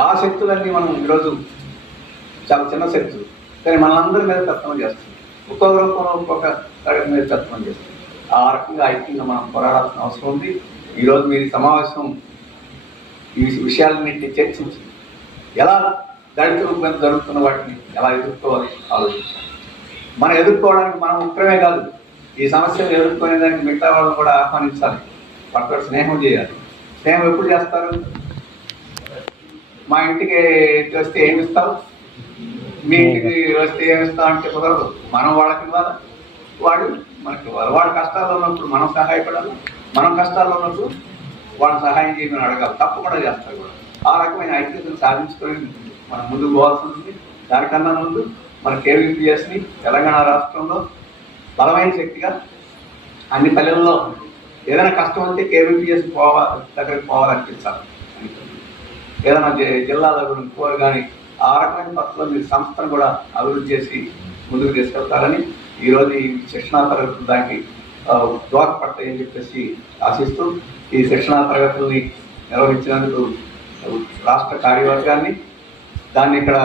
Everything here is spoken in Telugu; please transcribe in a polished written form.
ఆ శక్తులన్నీ మనం ఈరోజు చాలా చిన్న శక్తులు, కానీ మనందరి మీద పెత్తనం చేస్తుంది. ఒక్కొక్క రూపంలో ఒక్కొక్క తరగతి మీద పెత్తనం చేస్తుంది. ఆ రకంగా ఐక్యంగా మనం పోరాడాల్సిన అవసరం ఉంది. ఈరోజు మీరు సమావేశం ఈ విషయాలన్నింటినీ చర్చించి ఎలా దళితుల మీద జరుగుతున్న వాటిని ఎలా ఎదుర్కోవాలి ఆలోచించాలి. మనం ఎదుర్కోవడానికి మనం ఒక్కరమే కాదు, ఈ సమస్యలు ఎదుర్కొనే దానికి మిగతా వాళ్ళని కూడా ఆహ్వానించాలి. పక్కన స్నేహం చేయాలి. స్నేహం ఎప్పుడు చేస్తారు? మా ఇంటికి వస్తే ఏమి ఇస్తావు, మీ ఇంటికి వస్తే ఏమి ఇస్తావు అంటే కుదరదు. మనం వాళ్ళకి ఇవ్వాలి, వాడు మనకి ఇవ్వాలి. వాడు కష్టాల్లో ఉన్నప్పుడు మనం సహాయపడాలి, మనం కష్టాల్లో ఉన్నప్పుడు వాళ్ళని సహాయం చేయమని అడగాలి. తప్పకుండా చేస్తారు కూడా. ఆ రకమైన ఐక్యతను సాధించుకొని మనం ముందుకు పోవాల్సి ఉంటుంది. దానికన్నా ముందు మన కేవీపీఎస్ని తెలంగాణ రాష్ట్రంలో బలమైన శక్తిగా అన్ని పల్లెల్లో ఏదైనా కష్టం అంటే కేవీపీఎస్ దగ్గరికి పోవాలనిపించాలి. ఏదైనా జిల్లాలో కూడా కానీ ఆ రకమైన పద్ధతిలో మీరు సంస్థను కూడా అభివృద్ధి చేసి ముందుకు తీసుకెళ్తారని ఈరోజు ఈ శిక్షణా తరగతులు దానికి దోహదపడతాయని చెప్పేసి ఆశిస్తూ ఈ శిక్షణా తరగతుల్ని నిర్వహించినందుకు రాష్ట్ర కార్యవర్గాన్ని దాన్ని ఇక్కడ